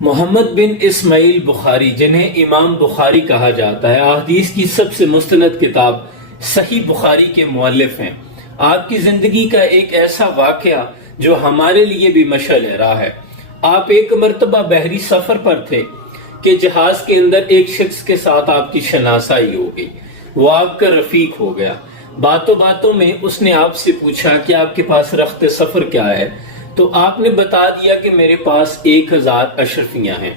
محمد بن اسماعیل بخاری، جنہیں امام بخاری کہا جاتا ہے، احادیث کی سب سے مستند کتاب صحیح بخاری کے مؤلف ہیں۔ آپ کی زندگی کا ایک ایسا واقعہ جو ہمارے لیے بھی مشعل راہ ہے۔ آپ ایک مرتبہ بحری سفر پر تھے کہ جہاز کے اندر ایک شخص کے ساتھ آپ کی شناسائی ہو گئی۔ وہ آپ کا رفیق ہو گیا۔ باتوں باتوں میں اس نے آپ سے پوچھا کہ آپ کے پاس رخت سفر کیا ہے؟ تو آپ نے بتا دیا کہ میرے پاس 1000 اشرفیاں ہیں۔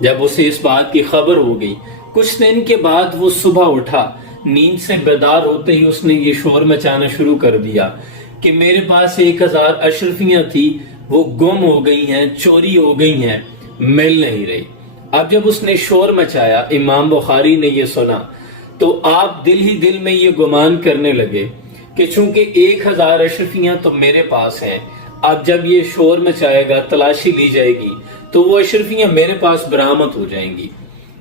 جب اسے اس بات کی خبر ہو گئی، کچھ دن کے بعد وہ صبح اٹھا، نیند سے بیدار ہوتے ہی اس نے یہ شور مچانا شروع کر دیا کہ میرے پاس 1000 اشرفیاں تھی، وہ گم ہو گئی ہیں، چوری ہو گئی ہیں، مل نہیں رہی۔ اب جب اس نے شور مچایا، امام بخاری نے یہ سنا تو آپ دل ہی دل میں یہ گمان کرنے لگے کہ چونکہ 1000 اشرفیاں تو میرے پاس ہیں، اب جب یہ شور مچائے گا، تلاشی لی جائے گی تو وہ اشرفیاں میرے پاس برآمد ہو جائیں گی،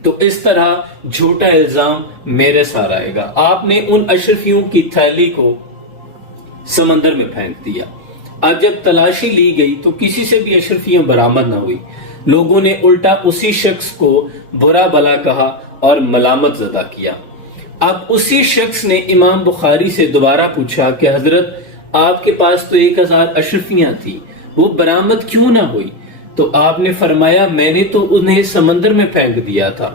تو اس طرح جھوٹا الزام میرے سار آئے گا۔ آپ نے ان اشرفیوں کی تھیلی کو سمندر میں پھینک دیا۔ اب جب تلاشی لی گئی تو کسی سے بھی اشرفیاں برآمد نہ ہوئی۔ لوگوں نے الٹا اسی شخص کو برا بلا کہا اور ملامت زدہ کیا۔ اب اسی شخص نے امام بخاری سے دوبارہ پوچھا کہ حضرت، آپ کے پاس تو 1000 اشرفیاں تھی، وہ برآمد کیوں نہ ہوئی؟ تو آپ نے فرمایا، میں نے تو انہیں سمندر میں پھینک دیا تھا۔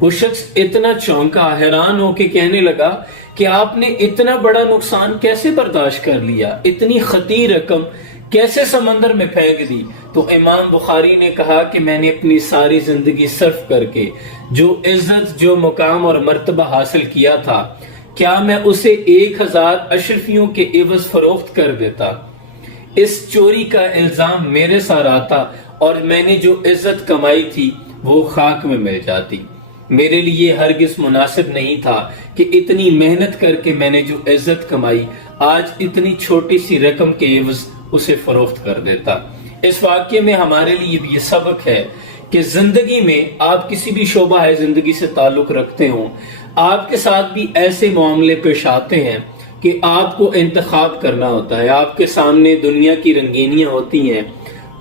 وہ شخص اتنا چونکا، حیران ہو کے کہنے لگا کہ آپ نے اتنا بڑا نقصان کیسے برداشت کر لیا؟ اتنی خطیر رقم کیسے سمندر میں پھینک دی؟ تو امام بخاری نے کہا کہ میں نے اپنی ساری زندگی صرف کر کے جو عزت، جو مقام اور مرتبہ حاصل کیا تھا، کیا میں اسے 1000 اشرفیوں کے عوض فروخت کر دیتا؟ اس چوری کا الزام میرے سار آتا اور میں نے جو عزت کمائی تھی وہ خاک میں مل جاتی۔ میرے لیے ہرگز مناسب نہیں تھا کہ اتنی محنت کر کے میں نے جو عزت کمائی، آج اتنی چھوٹی سی رقم کے عوض اسے فروخت کر دیتا۔ اس واقعے میں ہمارے لیے بھی یہ سبق ہے کہ زندگی میں آپ کسی بھی شعبہ ہے زندگی سے تعلق رکھتے ہوں، آپ کے ساتھ بھی ایسے معاملے پیش آتے ہیں کہ آپ کو انتخاب کرنا ہوتا ہے۔ آپ کے سامنے دنیا کی رنگینیاں ہوتی ہیں،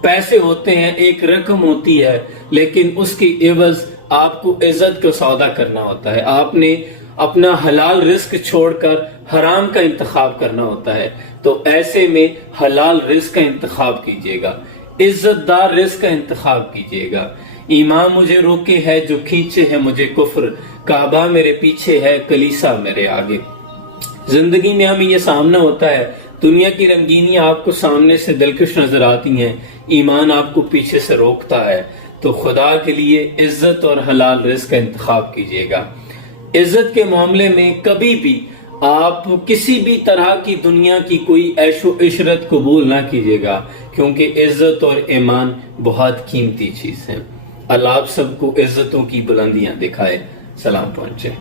پیسے ہوتے ہیں، ایک رقم ہوتی ہے، لیکن اس کی عوض آپ کو عزت کا سودا کرنا ہوتا ہے۔ آپ نے اپنا حلال رزق چھوڑ کر حرام کا انتخاب کرنا ہوتا ہے، تو ایسے میں حلال رزق کا انتخاب کیجیے گا، عزت دار رزق کا انتخاب کیجیے گا۔ ایمان مجھے روکے ہے جو کھینچے ہے مجھے کفر، کعبہ میرے پیچھے ہے کلیسا میرے آگے۔ زندگی میں ہمیں یہ سامنا ہوتا ہے، دنیا کی رنگینیاں آپ کو سامنے سے دلکش نظر آتی ہیں، ایمان آپ کو پیچھے سے روکتا ہے، تو خدا کے لیے عزت اور حلال رزق کا انتخاب کیجیے گا۔ عزت کے معاملے میں کبھی بھی آپ کسی بھی طرح کی دنیا کی کوئی عیش و عشرت قبول نہ کیجیے گا، کیونکہ عزت اور ایمان بہت قیمتی چیز ہے۔ اللہ آپ سب کو عزتوں کی بلندیاں دکھائے۔ سلام پہنچے۔